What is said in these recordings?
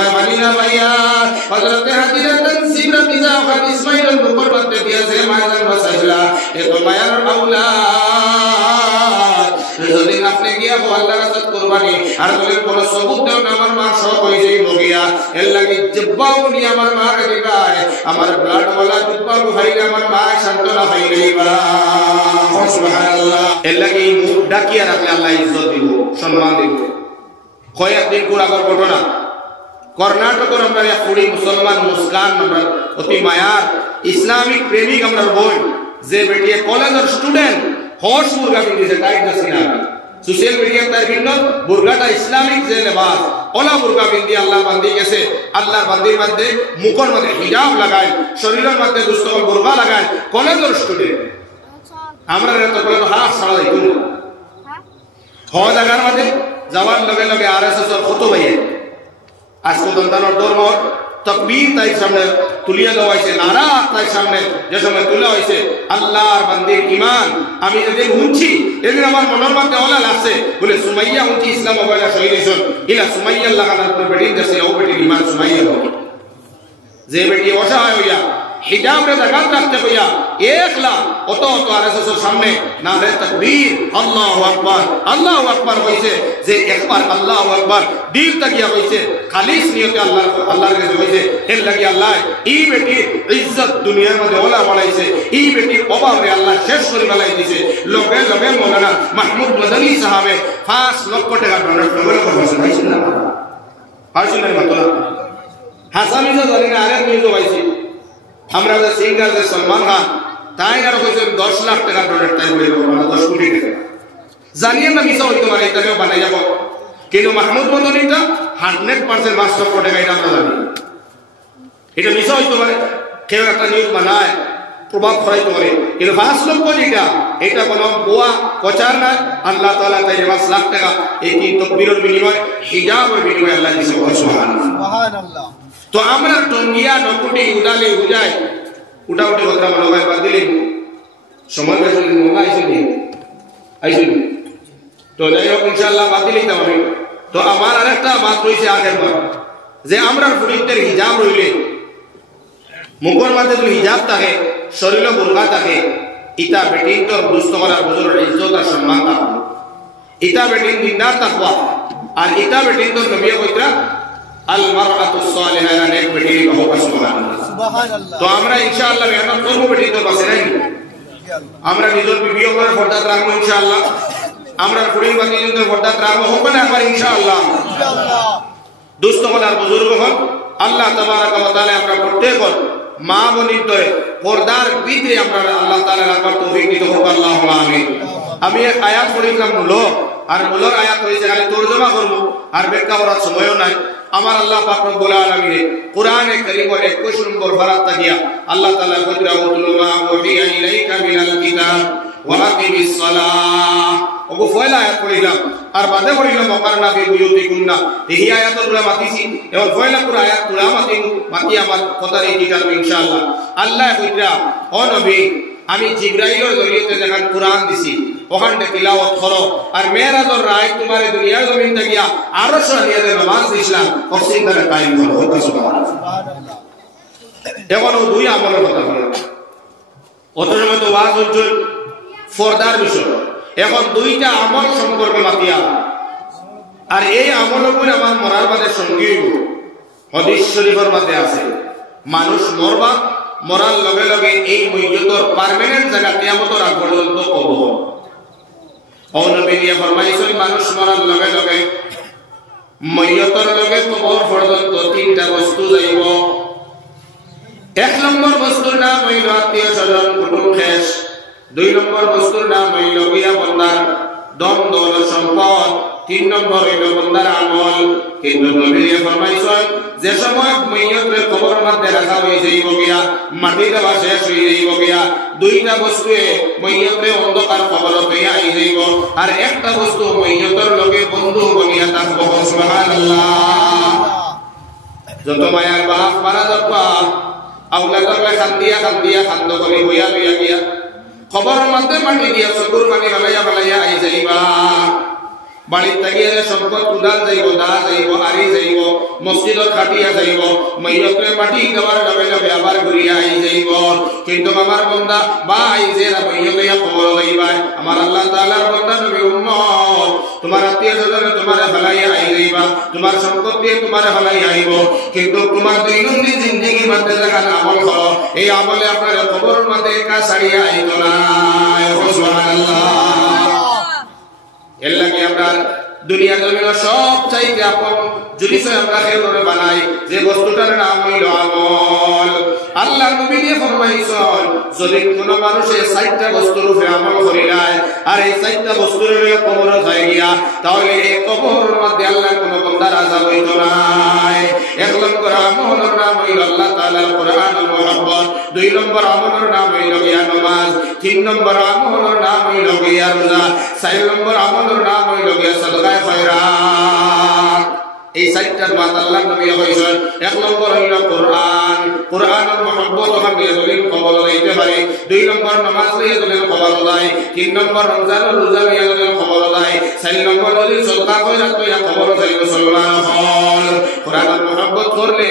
সময় মানি না ভাইয়া হযরত হাজিরা তানসিব রাদিয়া ওখানে ইসমাঈল মুখর মধ্যে দিয়েছে মায়ার বাসাইলা এ তো মায়ার আওলাদ যদি আপনি গিয়া আল্লাহর রাস্তায় কুরবানি আর বলে কোন সবুত দেও না আমার মা সব হইছে গিয়া এর লাগি জব্বাও নি আমার মা রে গায় আমার ব্লাড ওয়ালা জব্বাও ভাইরে আমার মা শান্তনা ভাইরে বা সুবহানাল্লাহ এর লাগি মুখ ডাকিয়া রাখলে আল্লাহ ইজ্জত দিব সম্মান দিব কয়েকদিন পর আগর ঘটনা কর্ণাটকের আমরা এক কুড়ি মুসলমান মুসকান আমরা অতি মায়ার ইসলামিক প্রেমিক আমরা বই যে বেটিয়ে কলেজের স্টুডেন্ট হস বুরগা পিন্ধিছে টাইট দছিনা সোশ্যাল মিডিয়া তার ভিন্ন বুরগাটা ইসলামিক যে লেবাস ওলা বুরগা পিন্ধি আল্লাহ বান্দি গেছে আল্লাহর বান্দির মধ্যে মুখর মধ্যে হিজাব লাগায় শরীরের মধ্যে দুস্তকল বুরগা লাগায় কলেজের স্টুডেন্ট আমরা তো বলে হাফ ছাড়া যাইতো না হওয়া জায়গার মধ্যে যাওয়ার লগে লগে আরএসএস এর কত ভাইয়ে আজকে দন্তানোর দরবার তকবীর তাই সামনে তুলিয়া দেওয়া হয়েছে নারা তাই সামনে যে সময় তোলা হয়েছে আল্লাহর বান্দির ঈমান আমি যেদিন শুনছি এদিন আমার মনের মধ্যে ওলা লাগছে বলে সুমাইয়া উঠি ইসলাম মোবাইলা শহীদ হয়েছেন ইলা সুমাইয়া লাগানোর পর বেটির দেশে ও বেটির ঈমান সুমাইয়া হবে যে বেটি অসহায় হইয়া হিজাবরে জাগাত রাখতে হইয়া একলা অত অত আরএসএস এর সামনে নারে তাকবীর আল্লাহু আকবার হইছে যে একবার আল্লাহু আকবার দিল তাকিয়া হইছে খালিস নিয়তে আল্লাহর কাছে হইছে এর লাগি আল্লাহ এই বেটির ইজ্জত দুনিয়ার মধ্যে ওলা বাড়াইছে এই বেটির অভাবে আল্লাহ শেষ করে বালাই দিয়েছে লগে লগে মাওলানা মাহমুদ মাদানী সাহেবে 5 লক্ষ টাকা ডোনেট করেছেন না পাইছেন না মাতলা হাসামিজা জানেন আরেক নিউজ হইছে আমরা যে সিঙ্গার যে সলমান খান তাই আর কইছে 10 লাখ টাকা ডোনেট তাই বলে 10 কোটি টাকা জানিয়ে না মিছা হইতো মানে এটাও বানাই যাব কিন্তু মাহমুদ মাদানীটা 100% বাস্তব টাকা এটা আমরা জানি এটা মিছা হইতো মানে কেউ একটা নিউজ বানায় প্রভাব ফলাইতে পারে কিন্তু 5 লক্ষ যেটা এটা কোনো বোয়া প্রচার না আল্লাহ তাআলা তাই 5 লাখ টাকা এই কি তাকবীরের বিনিময় হিজাবের বিনিময় আল্লাহ দিয়েছে সুবহানাল্লাহ তো আমরা টঙ্গিয়া নকুটি উদালে উজাই উঠাউটি কথা মনে হয় বাদ দিলেন সময় বেশি মনে আইসুনি তো যাই হোক ইনশাআল্লাহ বাদ দিলেই তো আমি তো আমার আরেকটা মাত রয়েছে আগের বার যে আমরা পুরুষদের হিজাব রইলে মুখের মধ্যে যদি হিজাব থাকে শরীরে বুরকা থাকে ইতা বেটিন তোর দুস্থ করার বুজুর্গের ইজ্জত আর সম্মান থাকবে ইতা বেটিন দিনদার তাকওয়া আর ইতা বেটিন তোর নবী কইতা আল মারআতুস সালিহা নেক বেটি কহ সুবহানাল্লাহ তো আমরা ইনশাআল্লাহ মেহনত করব বেটি তোর পাশে নাই আমরা নিজের বিবিও করে পর্দা রাখবো ইনশাআল্লাহ আমরা কুড়ি বাকি নিজের পর্দা রাখবো হবে না আমার ইনশাআল্লাহ দুস্থ করার বুজুর্গ হন আল্লাহ তাবারাক ওয়া তাআলা আমরা প্রত্যেক মা বনির দয়ে পর্দার ভিতরে আমরা আল্লাহ তাআলা রাখার তৌফিক দিতে হোক আল্লাহুম্মা আমিন আমি এক আয়াত পড়িলাম আর মূলর আয়াত হইছে খালি তরজমা করব আর ব্যাখ্যা করার সময়ও নাই আমার আল্লাহ পাক রব্বুল আলামিন কোরআনে কারীমের 21 নম্বর পারাত দিয়া আল্লাহ তাআলা কইরা ওয়াতুলু মা ওহিয়া ইলাইকা মিনাল কিতাব ওয়া আকিমিস সালাহ ওগো পয়লা আয়াত পড়িলাম আর বাদে পড়িলাম ওকারনা বি বুয়ুতিকুন্না এই আয়াতগুলো মাতিছি এবং পয়লা পুরো আয়াত পুরো মাতি আমার কথা রেডি করব ইনশাআল্লাহ আল্লাহ কইরা ও নবী আমি জিবরাইলের জরিয়তে যখন কুরআন দিছি ওখানে তিলাওয়াত করো আর মেরাজের রায় তোমার দুনিয়ার জমিন থেকে আরশ নিয়ে নামাজ দিছিলাম তফসীর করে কায়েম করো সুবহানাল্লাহ এখন দুই আমলের কথা বলা অত সময় তো ওয়াজ হচ্ছে ফরদার বিষয় এখন দুইটা আমল সম্পর্কে মাতিয়া আর এই আমলগুলো আমার মরার বাদে সঙ্গী হাদিস শরীফের মধ্যে আছে মানুষ মরবা মরার লগে লগে এই মইয়তর পার্মানেন্ট জায়গা কিয়ামতের আগ পর্যন্ত কবর ও নবী নিয়ে ফরমাইছেন মানুষ মরার লগে লগে মইয়তর লগে কবর পর্যন্ত তিনটা বস্তু যাইব এক নম্বর বস্তুর নাম হইল আত্মীয় স্বজন কুটুম খেস দুই নম্বর বস্তুর নাম হইল গিয়া বন্দার দম দৌলত সম্পদ তিন নম্বর হইল বন্দার আমল কিন্তু নবী ফরমাইছেন যে সময় মাইয়তের কবরের মধ্যে রাখা হয়ে যাইব গিয়া মাটি দেওয়া শেষ হয়ে যাইব গিয়া দুইটা বস্তুয়ে মাইয়তের অন্ধকার কবরে হইয়া আই যাইব আর একটা বস্তু মাইয়তের লগে বন্ধু বনিয়া থাকবো সুবহানাল্লাহ যত মায়ার বাপ মারা যাবা আওলাদরে খান্দিয়া খান্দ করে হইয়া লইয়া গিয়া খবরের মধ্যে মাটি দিয়া চকুর পানি বালাইয়া আই যাইবা বাড়ির তাগিয়া সম্পদ উদান যাইব দা যাইব আরি যাইব মসজিদর খাটিয়া যাইব মাইয়তরে মাটি দেওয়ার লগে লগে আবার ঘুরিয়া আই যাইব কিন্তু আমার বান্দা ভাই যে মাইয়তে কবর যাইবা আমার আল্লাহ তাআলার বান্দা নবী উম্মত তোমার আত্মীয়স্বজন তোমার ফলাইয়া আই যাইবা তোমার সম্পত্তি তোমার ফলাইয়া আইব কিন্তু তোমার দৈনন্দিন জিন্দেগির মধ্যে যখন আমল করো এই আমলে আপনার কবরের মধ্যে কাজ ছাড়িয়া আইতো না সুবহানাল্লাহ এর লাগে আমরা দুনিয়া জমিনের সব চাইতে আপন জিনিস আমরা খেয়ে বানাই যে বস্তুটার নাম হইল আমল আল্লাহ নবী দিয়ে ফরমাইছেন যদি কোনো মানুষের 4টা বস্তুর উপরে আমল করি নাই আর এই 4টা বস্তুর উপরে কবর যায় গিয়া তাহলে এই কবরের মধ্যে আল্লাহ কোনো বান্দার আযাব হইত না এক নম্বর আমলের নাম হইল আল্লাহ তাআলার কোরআন ও মুহাব্বত 2 নম্বর আমলের নাম হইল গিয়া নামাজ 3 নম্বর আমলের নাম হইল গিয়া রোজা 4 নম্বর আমলের নাম হইল গিয়া সাদকা খয়রাত এই 4টার বাদ আল্লাহ নবী কইছেন এক নম্বর হইল কোরআন কোরআনের মুহাব্বত হবে দলিল কবল হইতে পারে 2 নম্বর নামাজ হইলে দলিল কবল হয় 3 নম্বর রমজান ও রোজা হইলে দলিল কবল হয় 4 নম্বর দলিল সাদকা খয়রাত হইয়া কবল হয় মুসলমান কোরআনের মুহাব্বত করলে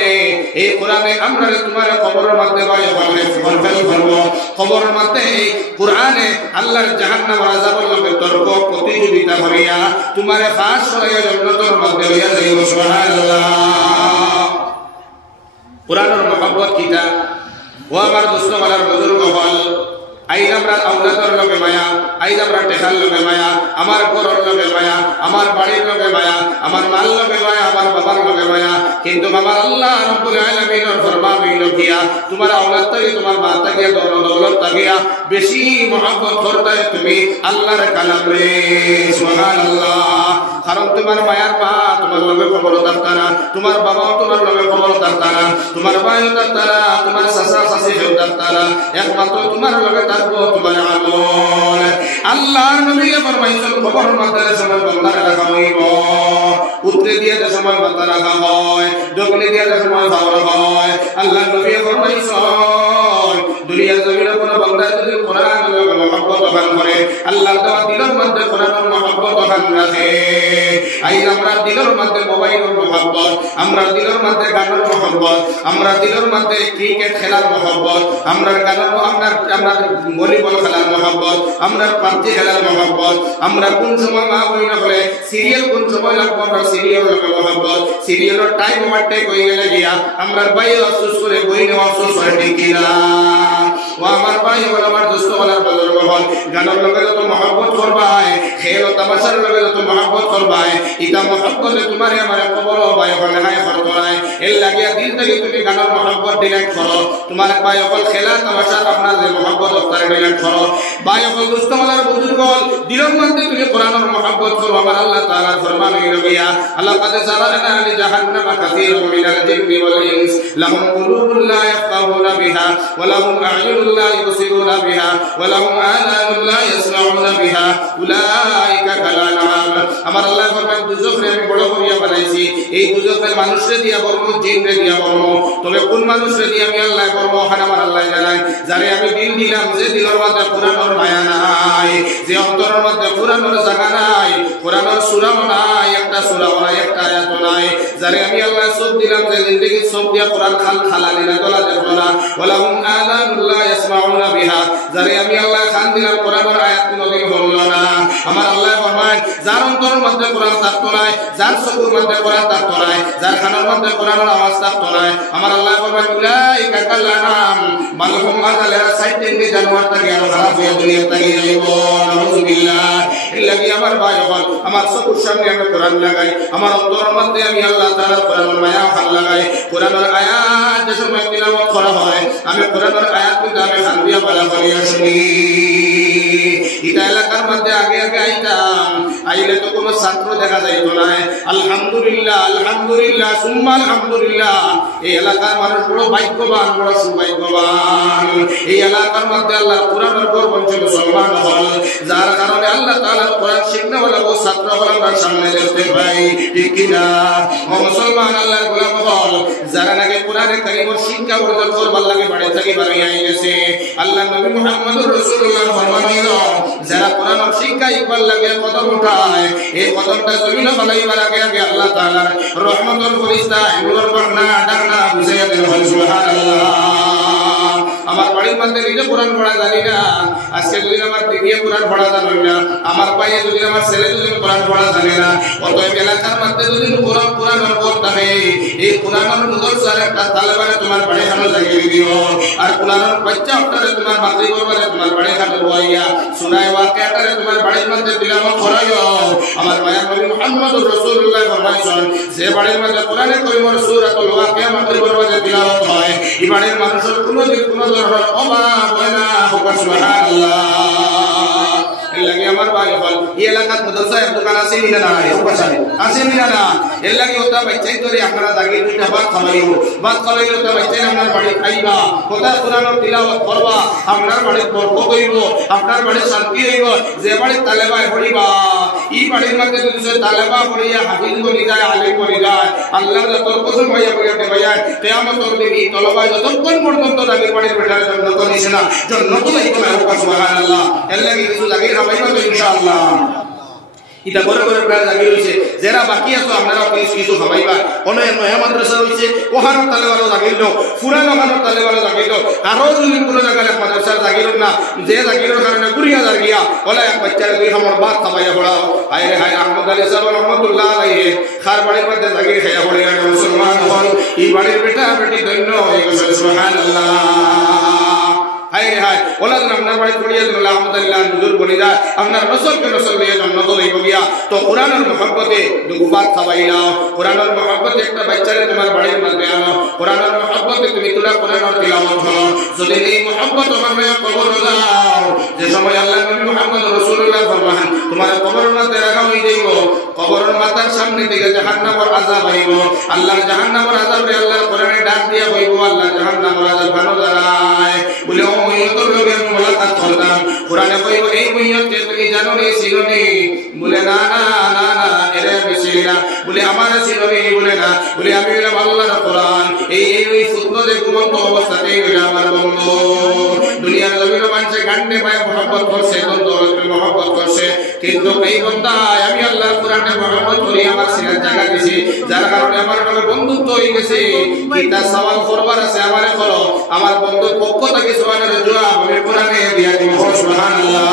এই কোরআনে আমরা তোমার কবরের মধ্যে বাইরে ফরফেল করব কবরের মধ্যে কোরআনে আল্লাহর জাহান্নামের আযাবের লগে তর্ক প্রতিযোগিতা করিয়া তোমারে ফাঁস করাইয়া জান্নাতের মধ্যে লইয়া যাইব সুবহানাল্লাহ কোরআনের মুহাব্বত কিতা ও আমার দোস্ত মালার বুজুর্গ হল আইজ আমরা আওলাদর লগে মায়া আইজ আমরা টেকার লগে মায়া আমার ঘরের লগে মায়া আমার বাড়ির লগে মায়া আমার মাল লগে মায়া আমার বাবার লগে মায়া কিন্তু আমার আল্লাহ রাব্বুল আলামিনের ফরমান হইল গিয়া তোমার আওলাদ থেকে তোমার মা থেকে দৌলত থেকে বেশি মহব্বত করতে তুমি আল্লাহর কালাম রে সুবহানাল্লাহ কারণ তোমার মায়ার মা তোমার লগে খবর রাখতা না তোমার বাবাও তোমার লগে খবর রাখতা না তোমার ভাইও রাখতা না তোমার চাচা চাচি রাখতা না একমাত্র তোমার লগে থাকবো তোমার আমল আল্লাহর নবী ফরমাইছেন খবরের মধ্যে সময় বান্দা রাখা হইব উত্তরে দিয়ে যে সময় বান্দা রাখা হয় দক্ষিণে দিয়ে যে সময় ভালো হয় আল্লাহর নবী ফরমাইছেন দুনিয়া জমিনে কোন বান্দা যদি কোরআনের লগে মহব্বত করে আল্লাহর দেওয়া দিলের মধ্যে কোরআনের মহব্বত রাখে আইজ আমরা দিলের মধ্যে মোবাইলের মহব্বত আমরা দিলের মধ্যে গানের মহব্বত আমরা দিলের মধ্যে ক্রিকেট খেলার মহব্বত আমরা গানের আমরা ভলিবল খেলার মহব্বত আমরা পাবজি খেলার মহব্বত আমরা কোন সময় মা বইনা বলে সিরিয়াল কোন সময় লাগবে আমরা সিরিয়ালের মহব্বত সিরিয়ালের টাইম ওভারটেক হয়ে গেলে গিয়া আমরা ভাই আফসোস করে বইনে আফসোস করে ঠিকিনা ও আমার ভাই ও আমার দোস্ত বলার বদল বল গানের লগে যত মহব্বত করবাই খেল ও তামাশার লগে যত মহব্বত করবাই ইতা মহব্বতে তোমারে আমারে কবর ভাই হলে হায় করতরাই এর লাগিয়া দিল থেকে তুমি গানের মহব্বত ডিলেট করো তোমার ভাই অকল খেলা তামাশার আপনার যে মহব্বত তার ডিলেট করো ভাই অকল দোস্ত বলার বুজুর্গ দিলের মধ্যে তুমি কোরআনের মহব্বত করো আমার আল্লাহ তাআলা ফরমান হইল গিয়া আল্লাহ কাদ জারানা লি জাহান্নাম কাসীরুম মিনাল জিন্নি ওয়াল ইনস লাহুম কুলুবুন লা ইয়াফকাহুনা বিহা ওয়া লাহুম আ'য়ুনুন লা ইবসিরুনা বিহা ওয়া লাহুম আযানুন লা ইয়াসমাউনা বিহা উলাইকা কালানাম আমার আল্লাহ ফরমান দুজখরে আমি বড় করিয়া বানাইছি এই দুজখে মানুষরে দিয়া বলবো জিনরে দিয়া বলবো তবে কোন মানুষরে দিয়া আমি আল্লাহ বলবো ওখানে আমার আল্লাহ জানায় যারে আমি দিল দিলাম যে দিলের মধ্যে কোরআনের মায়া নাই যে অন্তরের মধ্যে কোরআনের জায়গা নাই কোরআনের সূরা নাই একটা সূরা নাই একটা আয়াত নাই যারে আমি আল্লাহ সব দিলাম যে জিন্দেগি সব দিয়া কোরআন খালালি না দলা দেব না ওয়ালাহুম আযানুন লা ইয়াসমাউনা বিহা যারে আমি আল্লাহ খান দিলাম কোরআনের আয়াত কোনদিন হলো না আমার আল্লাহ ফরমায় যার অন্তরের মধ্যে কোরআন থাকতো নাই যার চকুর মধ্যে কোরআন থাকতো নাই যার কানের মধ্যে কোরআনের আওয়াজ থাকতো নাই আমার আল্লাহ ফরমায় উলাইকা কালানাম মালহুম আযালা সাইতেনকে জানোয়ার থেকে আরো খারাপ হয়ে দুনিয়া থেকে যাইব নাউযুবিল্লাহ ইল্লাহি আমার ভাই হল আমার চকুর সামনে আমি কোরআন লাগাই আমার অন্তরের মধ্যে আমি আল্লাহ তাআলার কোরআনের মায়া ভাল লাগাই কোরআনের আয়াত যে সময় তিলাওয়াত করা হয় আমি কোরআনের আয়াতগুলো আমি কান দিয়া বলা করিয়া শুনি এটা এলাকার মধ্যে আগে আগে আইতাম আইলে তো কোনো ছাত্র দেখা যাইতো না আলহামদুলিল্লাহ আলহামদুলিল্লাহ সুম্মা আলহামদুলিল্লাহ এই এলাকার মানুষ বড় ভাগ্যবান বড় সৌভাগ্যবান এই এলাকার মধ্যে আল্লাহ কোরআনের উপর বঞ্চিত মুসলমান হল যার কারণে আল্লাহ তাআলা ওয়ালা কোরআন শিখনা ওয়ালা ও ছাত্র ওয়ালা আমরা সামনে দেখতে পাই ঠিক কি না ও মুসলমান আল্লাহর গোলাম হল যারা নাকি কোরআনে কারীমের শিক্ষা অর্জন করবার লাগে বাড়ি থেকে বাড়ি আই গেছে আল্লাহ নবী মুহাম্মদুর রাসূলুল্লাহ ফরমাইল যারা কোরআনের শিক্ষা ইকবাল লাগে কদম উঠায় এই কদমটা জমিনে ফলাইবার আগে আগে আল্লাহ তাআলার রহমতের ফেরেশতা নূরের বর্ণা ডাকনা বুঝাইয়া দেন সুবহানাল্লাহ আমার বাড়ির মধ্যে নিজে কোরআন পড়া জানি না আজকে যদি আমার দিদিয়ে কোরআন পড়া জানি না আমার পায়ে যদি আমার ছেলে যদি কোরআন পড়া জানে না অতএব এলাকার মধ্যে যদি কোরআন পড়তে হবে এই কোরআনের মুদরসার একটা তালেবানে তোমার বাড়ি খানো জায়গা দিও আর কোরআনের বাচ্চা আপনারা তোমার মাতৃ করবারে তোমার বাড়ি খানো বইয়া সুনায় ওয়াকিয়াটারে তোমার বাড়ির মধ্যে তিলাওয়াত করাইও আমার মায়া নবী মুহাম্মদুর রাসূলুল্লাহ ফরমাইছেন যে বাড়ির মধ্যে কোরআনে কারীমের সূরাতুল ওয়াকিয়া মাতৃ করবারে তিলাওয়াত হয় এই বাড়ির মানুষের কোনো ধরনের অভাব হয় না সুবহানাল্লাহ এলাকি আমার ভাই বল এই এলাকার মাদ্রাসায় দোকান আছে নিনা না আছে নিনা না এলাকি ওটা বাচ্চাই ধরে আপনারা দাগি দুইটা ভাত খাওয়াইও তো বাচ্চাই আপনার বাড়ি খাইবা কথা কোরআনের তিলাওয়াত করবা আপনার বাড়ি বরকত হইব আপনার বাড়ি শান্তি হইব যে বাড়ি তালেবায় পড়িবা এই বাড়ির মধ্যে যদি তালেবা পড়িয়া হাফিজ বনি যায় আলিম বনি যায় আল্লাহর যত কসম ভাইয়া বলিয়া দেবায়া কিয়ামতের দিন এই তলবায় যতক্ষণ পর্যন্ত দাগির বাড়ির বেটার জন্নত নিছে না জন্নত লাইতো না সুবহানাল্লাহ এলাকি কিছু দাগি খাওয়াইবা তো ইনশাআল্লাহ এটা বড় বড় প্রায় জায়গা রয়েছে যারা বাকি আছে আপনারা কিছু খাওয়াইবা অনেক নয়া মাদ্রাসা রয়েছে ওখানে তালেবারও জাগিল পুরানো মানের তালেবারও জাগিল আরো যদি কোনো জায়গায় মাদ্রাসার জাগিল না যে জাগিলের কারণে 20,000 গিয়া বলে এক বাচ্চার 2 খামর ভাত খাওয়াইয়া পড়াও হায় রে হায় আহমদ আলী সাহেব রহমতুল্লাহ আলাইহি খার বাড়ির মধ্যে জাগির খাইয়া পড়ে গেল মুসলমান হল এই বাড়ির বেটা বেটি ধন্য হয়ে গেছে সুবহানাল্লাহ হায় রে হায় ওলাদ আপনার বাড়ি পড়িয়া দিল আহমদুল্লাহ হুজুর বলি যায় আপনার নসলকে নসল দিয়ে জন্নত লইব গিয়া তো কোরআনের মহব্বতে দুবাত খাওয়াইলাও কোরআনের মহব্বতে একটা বাচ্চারে তোমার বাড়ির মধ্যে আনো কোরআনের মহব্বতে তুমি তোরা কোরআনের তিলাওয়াত করো যদি এই মহব্বত আমার কবর দাও যে সময় আল্লাহ নবী মুহাম্মদ রাসূলুল্লাহ ফরমান তোমার কবরের মধ্যে রাখা হই যাইব কবরের মাথার সামনে দিকে জাহান্নামের আযাব আইব আল্লাহর জাহান্নামের আযাবে আল্লাহর কোরআনে ডাক দিয়া হইব আল্লাহ জাহান্নামের আযাব ভালো দাঁড়ায় বলে মহিয়তর লগে মোলাকাত করলাম কোরআনে কইব এই মহিয়ত তুমি জানো নি ছিলনি বলে না না না না এরে মিছিলি না বলে আমার ছিলনি বলে না বলে আমি বললাম আল্লাহর কোরআন এই সুন্দর ঘুমন্ত অবস্থাতেই বলে আমার বন্ধু দুনিয়ার জমিনে মানুষে গান্ডে পায় মহব্বত করছে দৌলতে মহব্বত করছে কিন্তু এই বান্দা আমি আল্লাহর কোরআনে মহব্বত করি আমার সিনার জায়গা দিছি যার কারণে আমার লগে বন্ধুত্ব হয়ে গেছে কিতা সওয়াল করবার আছে আমারে করো আমার বন্ধুর পক্ষ থেকে সওয়ালের জবাব আমি কোরআনে দিয়া দিব সুবহানাল্লাহ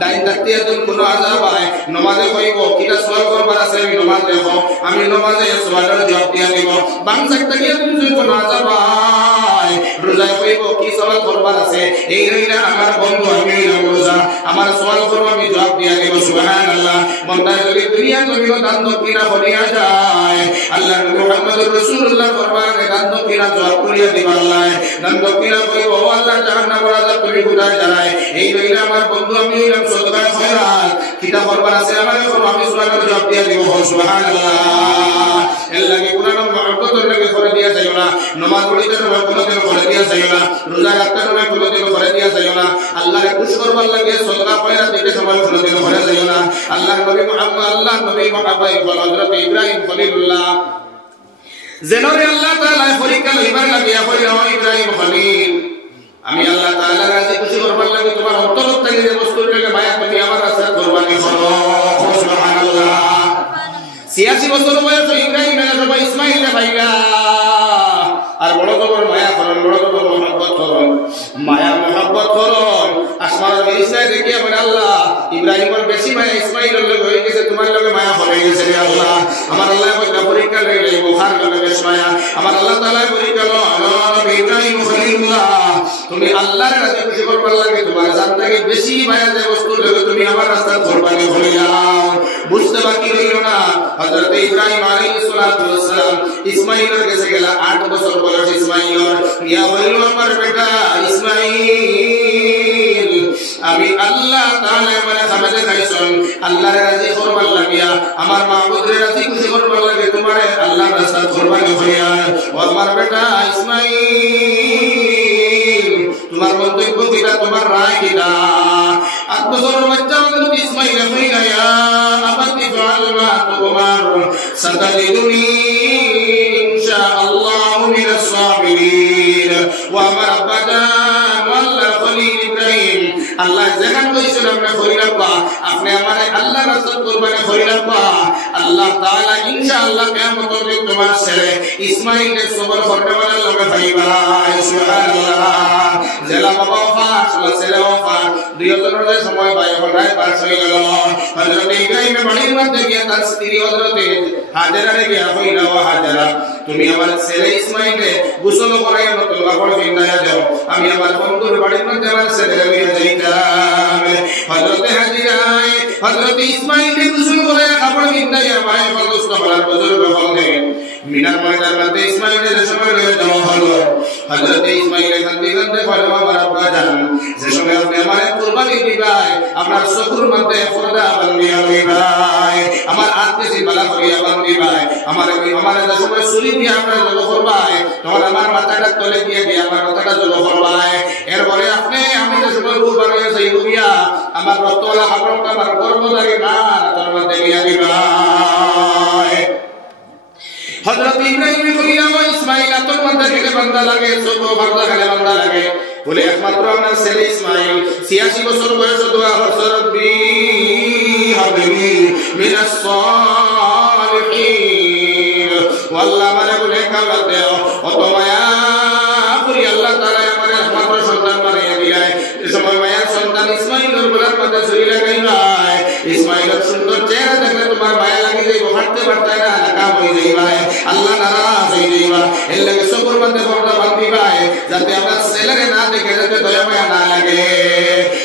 ডাইন থাকতে যখন কোনো আযাব হয় নামাজে কইব কিটা সওয়াল করবার আছে আমি নামাজ দেখো আমি নামাজে সওয়ালের জবাব দিয়া দিব বাম সাইড থেকে যদি কোনো আযাব হয় রোজায় কইব কি সওয়াল করবার আছে এই রইলা আমার বন্ধু আমি রোজা আমার সওয়াল করব আমি জবাব দিয়া দিব সুবহানাল্লাহ বান্দা যদি দুনিয়া জমিন দান দক্ষিণা করিয়া যায় আল্লাহ মুহাম্মদুর রাসূলুল্লাহ ফরমানে দান দক্ষিণা জবাব করিয়া দিব আল্লাহ দান দক্ষিণা কইব ও আল্লাহ জাহান্নামের আযাব তুমি কোথায় জানাই এই রইলা আমার বন্ধু আমি হইলাম সদকা খয়রাত কিতা করবার আছে আমারে করব আমি সওয়ালের জবাব দিয়া দিব সুবহানাল্লাহ এর লাগে কোরআনের মহব্বতের লাগে করে দিয়া যাইও না নামাজ পড়িতে সময় কোনোদিন করে দিয়া যাইও না রোজা রাখতে সময় কোনোদিন করে দিয়া যাইও না আল্লাহকে খুশি করবার লাগে সদকা খয়রাত দিতে সময় কোনোদিন করে যাইও না আল্লাহর নবী মুহাম্মদ আল্লাহর নবী মুহাম্মদ হযরত ইব্রাহিম খলিলুল্লাহ জেনরে আল্লাহ তাআলা পরীক্ষা লইবার লাগে কইল ইব্রাহিম খলিল আমি আল্লাহ তাআলা রাজি খুশি করবার লাগে তোমার অন্তর থেকে যে বস্তুর লাগে মায়া তুমি আমার রাস্তা কুরবানি করো সুবহানাল্লাহ 86 বছর বয়স ইব্রাহিম এর সবাই ইসমাঈল ভাইরা আর বড় বড় মায়া করুন বড় বড় মহব্বত করুন মায়া মহব্বত করুন আসমানের ফেরেশতা দেখিয়া বলে আল্লাহ ইব্রাহিমের বেশি মায়া ইসমাঈলের লগে হয়ে গেছে তোমার লগে মায়া হয়ে গেছে রে আল্লাহ আমার আল্লাহ কইলা পরীক্ষা লইলে বুখার লগে বেশি মায়া আমার আল্লাহ তাআলা পরীক্ষা লও নবী ইব্রাহিম খলিলুল্লাহ তুমি আল্লাহর রাজি খুশি করবার লাগে তোমার জান থেকে বেশি মায়া যে বস্তুর লগে তুমি আমার রাস্তা কুরবানি করে যাও বুঝতে বাকি রইল না হযরত ইব্রাহিম আলাইহিস সালাতু ওয়াস সালাম ইসমাঈলের কাছে গেলা 8 বছর বয়স ইসমাঈলের ইয়া বলিল আমার বেটা ইসমাঈল আমি আল্লাহ তাআলা মানে খাবারে খাইছন আল্লাহর রাজি করবার লাগিয়া আমার মাবুদের রাজি খুশি করবার লাগে তোমারে আল্লাহর রাস্তা কুরবানি হইয়া ও আমার বেটা ইসমাঈল তোমার মন্তব্য কিটা তোমার রায় কিটা 8 বছরের বাচ্চা হযরত ইসমাঈল কইলা ইয়া আবাতি ফাআল মা তুমার সাতাজিদুনি ইনশাআল্লাহু মিনাস সাবিরিন ওয়া আমার আব্বা জান ওয়াল্লাহ খলিল ইব্রাহিম আল্লাহ যেখান কইছেন আপনি খলিল আব্বা আপনি আমারে আল্লাহ রাসূল কুরবানি খলিল আব্বা আল্লাহ তাআলা ইনশাআল্লাহ কিয়ামতের দিন তোমার ছেলে ইসমাঈলের সবর করনেওয়ালা লগে পাইবা সুবহানাল্লাহ জেলা বাবা ওফাত ছেলে ওফাত দুইজনের সময় বাই হরায় পাস হয়ে গেল হযরত ইব্রাহিমের বাড়ির মধ্যে গিয়ে তার স্ত্রী হযরত হাজেরারে গিয়া কইলা ও হাজেরা তুমি আমার ছেলে ইসমাঈলে গোসল করাইয়া নতুন কাপড় কিনাইয়া দাও আমি আমার বন্ধুর বাড়ির মধ্যে আমার ছেলে লইয়া যাইতাম হযরত হাজেরায় হযরত ইসমাঈলে গোসল করাইয়া কাপড় কিনাইয়া বাই ফলস্ত করার বুজুর্গ বলেন মিনার ময়দান মধ্যে ইসমাঈলের সময় লইয়া যাওয়া হলো হযরত ইসমাঈল কান্দে কান্দে বলে আমার আব্বা জান যে সময় আপনি আমারে কুরবানি দিবাই আপনার চকুর মধ্যে পর্দা বান্ধিয়া লইবাই আমার আত্মীয় বালা করিয়া বান্ধিবাই আমারে যে সময় চুরি দিয়ে আপনার জল করবাই তখন আমার মাথাটা তলে দিয়ে আমার মাথাটা জল করবাই এরপরে আপনি আমি যে সময় রূপ বানিয়ে যাই রুবিয়া আমার রক্তওয়ালা কাপড়টা আমার কর্মদারি না তোর মধ্যে নিয়ে দিবাই হযরত ইব্রাহিম কইলা ও ইসমাঈল তোর মধ্যে কেটে বান্দা লাগে সব বান্দা গেলে বান্দা লাগে বলে একমাত্র আমার ছেলে ইসমাঈল 86 বছর বয়সে দোয়া করছে রব্বি হাবলি মিনাস সালিহিন ওয়াল্লাহ আমারে বলে কালাত দেও অত মায়া করি আল্লাহ তাআলা আমারে একমাত্র সন্তান বানিয়ে দিলেন এই সময় মায়ার সন্তান ইসমাঈলের গলার মধ্যে ছুরি লাগাইবাই ইসমাঈলের সুন্দর চেহারা দেখলে তোমার মায়া লাগি যাইব হাঁটতে পারতে না কাম হয়ে যাইবাই আল্লাহ নারাজ হয়ে যাইবা এর লাগে চকুর মধ্যে পর্দা বান্ধিবাই যাতে আমার ছেলেরে না দেখে যাতে দয়া মায়া না লাগে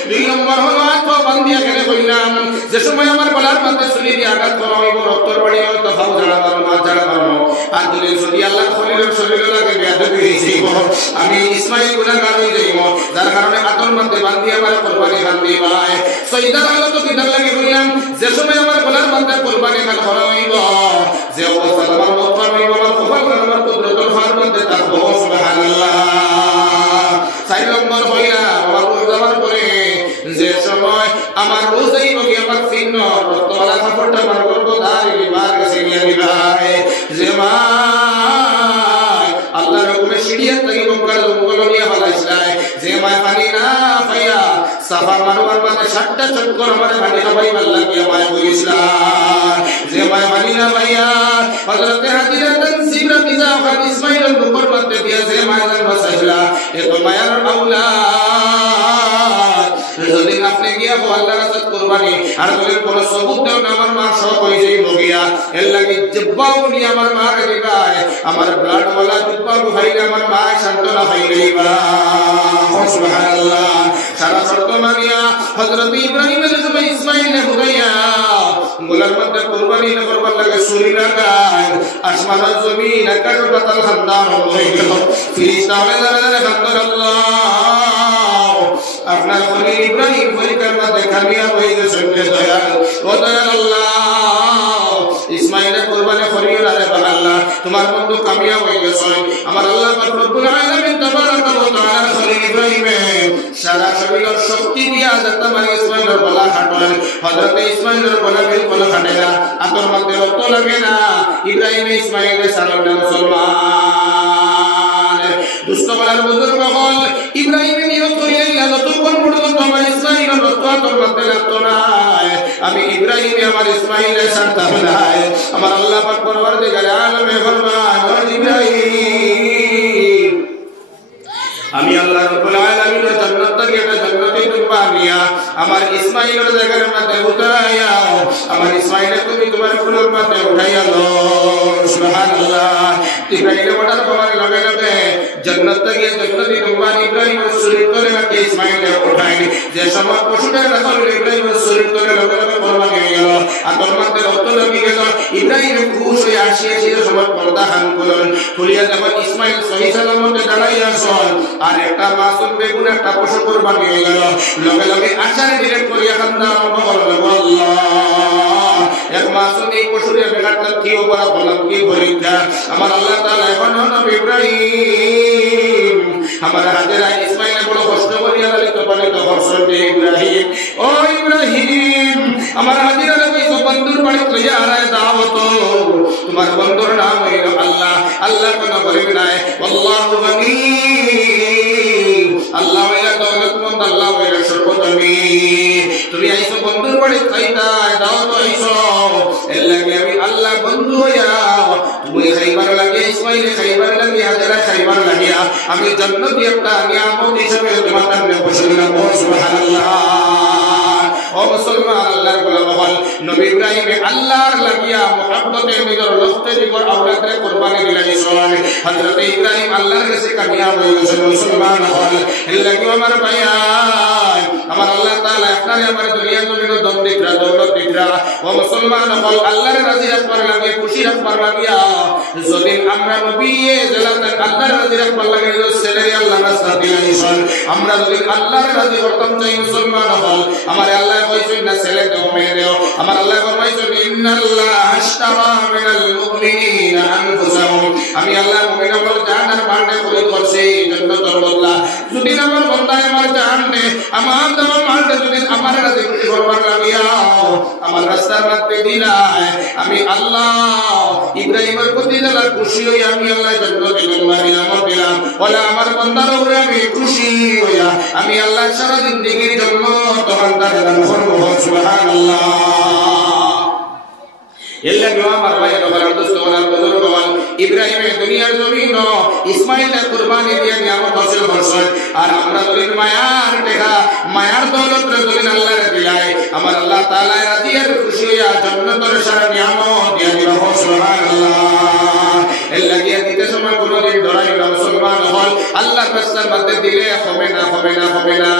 2 নম্বর হলো হাত বান্ধিয়া কেন কইলাম যে সময় আমার গলার মধ্যে ছুরি দিয়ে আঘাত করা হইব রক্তর বাড়ি হয়তো ফাউ ঝাড়া মারো মাছ ঝাড়া মারো আর যদি ছুরি আল্লাহর খলিলের শরীরে লাগে বেয়াদবি হয়ে যাইব আমি ইসমাঈল গুনাহগার হয়ে যাইব যার কারণে হাতের মধ্যে বান্ধিয়া আমার কুরবানি বান্ধিবাই সৈদার হলো তো কিতাব লাগে কইলাম যে সময় আমার গলার মধ্যে কুরবানি খান করা হইব যে অবস্থা আমার মুখপার হইব আমার কপাল আমার কুদরতুল ফার মধ্যে থাকবো সুবহানাল্লাহ 4 নম্বর হইয়া আমার রোজার পরে যে সময় আমার রোজাই বগি আমার চিহ্ন রক্তওয়ালা কাপড়টা আমার গর্ভধারী বিমার কাছে নিয়ে দিবাই যে মা আল্লাহর হুকুমে সিরিয়াত থেকে বকর জঙ্গল নিয়ে ফলাইছলাই যে মা পানি না পাইয়া সাফা মারওয়ার মধ্যে 60টা চক্কর আমার পানি খাওয়াইবার লাগিয়া মায়া কইছিলাম যে মা পানি না পাইয়া হযরত হাজিরা তানসিবরা বিজা ওখান ইসমাঈলের বুকের মধ্যে দিয়া যে মায়ার বাসাইলা এত মায়ার আওলাদ যদি আপনি গিয়া আল্লাহর রাস্তায় কুরবানি আর বলেন কোন সবুত দেও না আমার মা সব হই যাই লগিয়া এর লাগি জব্বাউনি আমার মা রে দিবাই আমার ব্লাড ওয়ালা জব্বাউ ভাইরে আমার মা শান্তনা ভাইরেবা সুবহানাল্লাহ সারা শর্ত মানিয়া হযরত ইব্রাহিম আলাইহিস সালাম ইসমাঈল হুদাইয়া গোলার মধ্যে কুরবানি না করবার লাগে ছুরি লাগায় আসমান আর জমিন আকাশ পাতাল খান্দার হয়ে গেল ফেরেশতা আলাইহিস সালাম আল্লাহ আপনার খলিল ইব্রাহিম পরীক্ষার মধ্যে কামিয়াব হয়ে গেছে দয়াল ও দয়াল আল্লাহ ইসমাঈলের কুরবানি করিও না রে আল্লাহ তোমার বন্ধু কামিয়াব হয়ে গেছে আমার আল্লাহ পাক রব্বুল আলামিন তাবারাকা ওয়া তাআলা খলিল ইব্রাহিমের সারা শরীরের শক্তি দিয়া যাতে মানে ইসমাঈলের গলা কাটে হযরত ইসমাঈলের গলা বিলকুল কাটে না আতর মধ্যে রক্ত লাগে না ইব্রাহিম ইসমাঈলের সালাম মুসলমান দুষ্ট বলার বুজুর্গ হল ইব্রাহিম নিয়ত করিয়া যতক্ষণ পর্যন্ত আমার ইসমাঈলের রক্ত আতর মধ্যে লাগতো না আমি ইব্রাহিম আমার ইসমাঈলের সন্তান নাই আমার আল্লাহ পাক পরওয়ারদিগার আলমে ফরমায় ও ইব্রাহিম আমি আল্লাহ রাব্বুল আলামিন জান্নাত থেকে একটা জান্নাতে ঢুকবা নিয়া আমার ইসমাঈলের জায়গার মধ্যে উঠাইয়া আমার ইসমাঈলকে তুমি তোমার ফুলের মধ্যে উঠাইয়া লো সুবহানাল্লাহ ইব্রাহিম ওটার বাবার লগে লগে জান্নাত থেকে জান্নাতে ঢুকবা ইব্রাহিমের শরীর তলে রাখে ইসমাঈলকে উঠাই যে সময় পশুটা রাখল ইব্রাহিমের শরীর তলে লগে লগে পরবা হয়ে গেল আতর মধ্যে রক্ত লেগে গেল ইব্রাহিম খুশ হয়ে আসিয়া সময় পর্দা খান করলেন খুলিয়া যখন ইসমাঈল সহি সালামতে দাঁড়াইয়া আসল আর একটা মাসুম বেগুন একটা পশু কুরবানি হয়ে গেল লগে লগে আচারে ডিরেক্ট করিয়া কান্দা আরম্ভ করল আল্লাহ এক মাসুম এই পশুরে বেগাটা কি অপরাধ বললাম কি পরীক্ষা আমার আল্লাহ তাআলা এখন নবী ইব্রাহিম আমার হাজেরা ইসমাইল বড় কষ্ট করিয়া লালিত পালিত করছেন ইব্রাহিম ও ইব্রাহিম আমার হাজেরা কইছো বন্ধুর বাড়ি লইয়া আরায় দাওয়াত তোমার বন্ধুর নাম হইল আল্লাহ আল্লাহ কোন গরিব নাই আল্লাহু গনি আল্লাহ হইলা দৌলতমন্দ আল্লাহ হইলা সর্বধনী তুমি আইছো বন্ধুর বাড়ি খাইতা দাওয়াত আইছো এর লাগে আমি আল্লাহ বন্ধু হইয়া তুমি খাইবার লাগে ইসমাইল খাইবার লাগে হাজেরা খাইবার লাগিয়া আমি জান্নাতি একটা নিয়ামত হিসেবে তোমার সামনে বসে দিলাম সুবহানাল্লাহ ও মুসলমান আল্লাহর গোলাম হল নবী ইব্রাহিম আল্লাহর লাগিয়া মুহাব্বতে নিজের লক্ষ্যে জীবন আওলাদে কুরবানি দিলেন হযরত ইব্রাহিম আল্লাহর কাছে কামিয়াব হয়ে গেছেন মুসলমান হল এর লাগে আমার ভাইয়ান আমার আল্লাহ তাআলা আপনারে আমার দুনিয়া জমিন দম দিকরা দৌলত দিকরা ও মুসলমান হল আল্লাহর রাজি রাখবার লাগে খুশি রাখবার লাগিয়া যদি আমরা নবী জালাতে আল্লাহর রাজি রাখবার লাগে ছেলে আল্লাহ রাস্তা দিলেন আমরা যদি আল্লাহর রাজি করতাম চাই মুসলমান হল আমার আল্লাহ কইছেন না ছেলে দেও মেয়ে দেও আমার আল্লাহ ফরমাইছেন ইন্নাল্লাহ আশতারা মিনাল মুমিনিনা আনফুসাহুম আমি আল্লাহ মুমিনদের জান আর মাল খরিদ করছি জান্নাতুল আল্লাহ যদি আমার বান্দা আমার জান নে আমার তোমার মালটা যদি আমার রাজি করবার লাগিয়া আমার রাস্তার মধ্যে দিলায় আমি আল্লাহ ইব্রাহিমের প্রতি যারা খুশি হই আমি আল্লাহ জান্নাতুল নিয়ামত দিলাম বলে আমার বান্দার উপরে আমি খুশি হইয়া আমি আল্লাহ সারা জিন্দেগীর জন্য তোমার দান করব সুবহানাল্লাহ এল্লা আমার ভাই নবরার দোস্ত ওনার বুজুর্গগণ ইব্রাহিমের দুনিয়ার জমিন ইসমাইলের কুরবানি দিয়ে নিয়ামত হাসিল করছেন আর আমরা যদি মায়ার দেখা মায়ার দৌলত যদি আল্লাহর দিলাই আমার আল্লাহ তাআলা রাজি আর খুশি হইয়া জান্নাতের সারা নিয়ামত দিয়ে দিব সুবহানাল্লাহ এল্লা গিয়া দিতে সময় কোনদিন ধরাই না মুসলমান হল আল্লাহর রাস্তার মধ্যে দিলে হবে না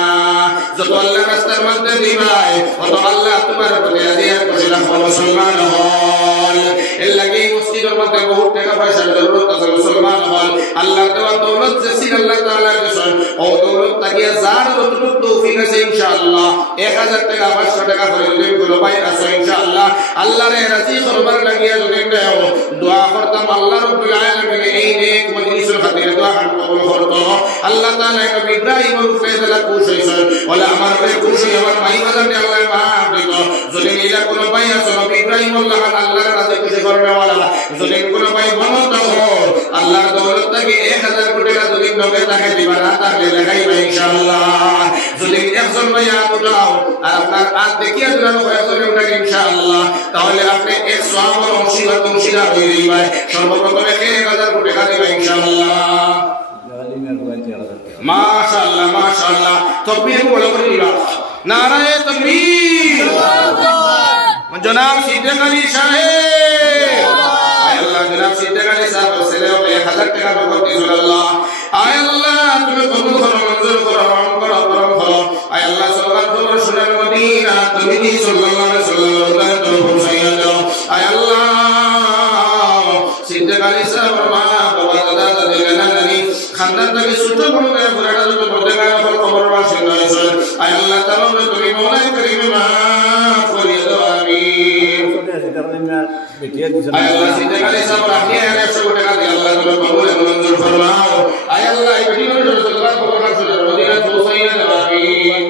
যত আল্লাহর রাস্তার মধ্যে দিবাই তত আল্লাহ তোমার প্রতি রাজি আর খুশি রাখবে মুসলমান হল এর লাগে মসজিদের মধ্যে বহুত টাকা পয়সার জরুরত আছে মুসলমান হল আল্লাহর দেওয়া দৌলত যে আল্লাহ তাআলা দেন ও দৌলত তাকিয়া যার যতটুকু তৌফিক আছে ইনশাআল্লাহ 1000 টাকা 500 টাকা করে যদি কোনো ভাই আছে ইনশাআল্লাহ আল্লাহরে রাজি করবার লাগিয়া যদি দেও দোয়া করতাম আল্লাহ রাব্বুল আলামিন এই নেক মজলিসের খাতিরে দোয়া কবুল করত আল্লাহ তাআলা নবী ইব্রাহিমের ফয়সালা খুশি হইছেন বলে আমার খুশি আমার মাই বাজারে আল্লাহ মাফ দিত যদি নিলা কোনো ভাই আছে নবী ইব্রাহিম আল্লাহর রাজি খুশি করবে ওয়ালা যদি কোনো ভাই বনত আল্লাহর দৌলত থেকে 1000 কোটি টাকা যদি নবে তাকে দিবা না তাহলে লাগাইবা ইনশাআল্লাহ যদি একজন ভাই হাত উঠাও আর আপনার হাত দেখিয়া দিলাম কয়েকজনে উঠাই ইনশাআল্লাহ তাহলে আপনি 100 আমল অংশীদার হয়ে যাইবা সর্বপ্রথমে 1000 কোটি টাকা দিবা ইনশাআল্লাহ মাশাআল্লাহ তাকবীর বলে দিবা নারায়ে তাকবীর জনাব সিদ্দিক আলী সাহেব আয় আল্লাহ জনাব সিদ্দিক আলী সাহেব ছেলে 1000 টাকা নগদ দিয়েছেন আল্লাহ আয় আল্লাহ তুমি কবুল করো মঞ্জুর করো রহম করো করম করো আয় আল্লাহ সাল্লাল্লাহু আলাইহি ওয়াসাল্লাম মদিনা তুমি সাল্লাল্লাহু আলাইহি ওয়াসাল্লাম তো পৌঁছাইয়া দাও আয় আল্লাহ সিদ্দিক আলী সাহেব মা বাবা দাদা দাদি নানি খানদান থেকে ছোট বড় পুরাটা যত বড় গায় ফল খবর বাসিন হয়েছে আয় আল্লাহ তাআলা তুমি মওলাই করিম মাফ করিয়া দাও আমিন আয় আল্লাহ সিদ্দিক আলী সাহেব আপনি 100 টাকা দিয়ে আল্লাহ তুমি কবুল মঞ্জুর ফরমাও আয় আল্লাহ এই ভিডিওর জন্য সরকার কবুল করুন মদিনা পৌঁছাইয়া দাও আমিন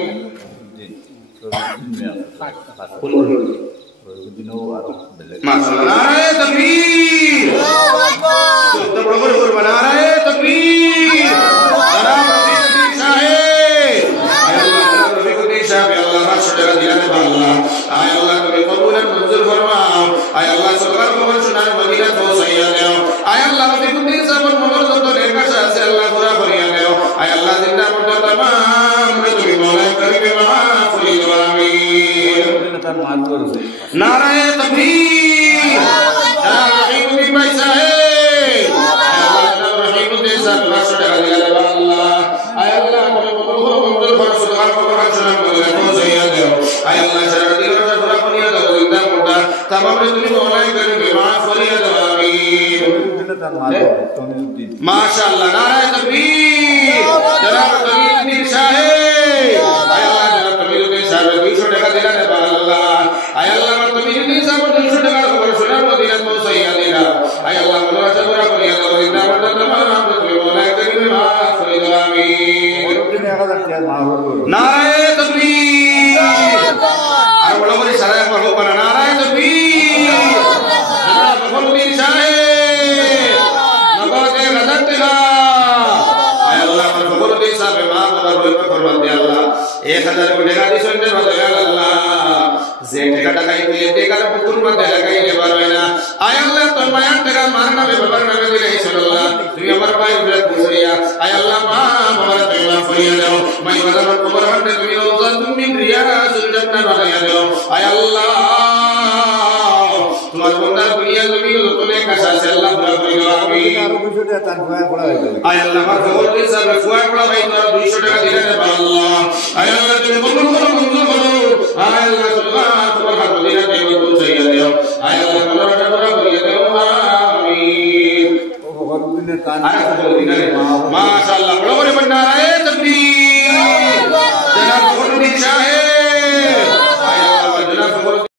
মাশাআল্লাহ নারায়ে তাকবীর আল্লাহু আকবার তো বড় বড় নারায়ে তাকবীর সালাম রফিকুদ্দিন সাহেব আয় আল্লাহ রফিকুদ্দিন সাহেব আল্লাহ 500 টাকা দিলেন আল্লাহ আয় আল্লাহ তুমি কবুল মঞ্জুর ফরমাও আয় আল্লাহ সরকার কবুল শুনার মদিনা পৌঁছাইয়া দাও আয় আল্লাহ রফিকুদ্দিন সাহেবের মনের যত নেকাশা আছে আল্লাহ পুরা করিয়া দাও আয় আল্লাহ জিন্দা মরদ तमाम তুমি মওলাই করিবে মাফ করিও আমিন নারায়ে তাকবীর জনাব রহিমউদ্দিন ভাই সাহেব জনাব রহিমউদ্দিন সাহেব 500 টাকা দিলেন আল্লাহ আয় আল্লাহ তুমি কবুল করো মঞ্জুর করো সরকার কবুল শুনার মদিনা পৌঁছাইয়া দাও আয় আল্লাহ সারা দিনটা পুরা করিয়া দাও জিন্দা মরদ तमाम তুমি মওলাই করিবে মাফ করিয়া দাও আমিন মাশাআল্লাহ নারায়ে তাকবীর জনাব তমিউদ্দিন সাহেব আয় আল্লাহ জনাব তমিউদ্দিন সাহেব 200 টাকা দিলেন আল্লাহ আয় আল্লাহ তমিউদ্দিন সাহেব 200 টাকা খবর শোনার মদিনা পৌঁছাইয়া দিলা আয় আল্লাহ মনোরা পুরা করিয়া দাও জিন্দা মরদ तमाम তুমি মওলাই করিবে মাফ করিয়া দাও আমিন নারায়ে তাকবীর আর বড় করে সারা একবার হোক না নারায়ে তাকবীর জনাব ফখরুদ্দিন সাহেব নগদে গজব টিকা আয় আল্লাহ আমার ফখরুদ্দিন সাহেব মা বাবার রহমত ফরমান দে আল্লাহ 1000 কোটি টাকা দিছেন রে আল্লাহ যে টাকা খাইতে টাকার পুকুর মধ্যে লাগাইলে পারবে না আয় আল্লাহ তোর মায়ের টাকা মার নামে বাবার নামে দিলে ইনশাআল্লাহ তুমি আমার ভাই বলে পুষিয়া আয় আল্লাহ মা বাবার টাকা ফরিয়া দাও মাই বাবার কবর মধ্যে তুমি রওজা তুমি রিয়াজুল জান্নাত বানাইয়া দাও আয় আল্লাহ তোমার বান্দার দুনিয়া জমিন তোলে কাছে আছে আল্লাহ পুরা করে দাও আমিন আরো 200 টাকা তার ফুয়া পড়া হয়ে যাবে আয় আল্লাহ আমার খবর দিন স্যার ফুয়া পড়া ভাই তোর 200 টাকা দিলে রে আল্লাহ আয় আল্লাহ তুমি মঙ্গল করো আয় আল্লাহ তোমার হাত দিলে তুমি পৌঁছাইয়া দাও আয় আল্লাহ তোমার টাকা করিয়া দাও আমিন ও ভগবানের কান আরে মাশাআল্লাহ বড় করে নারায়ে তাকবীর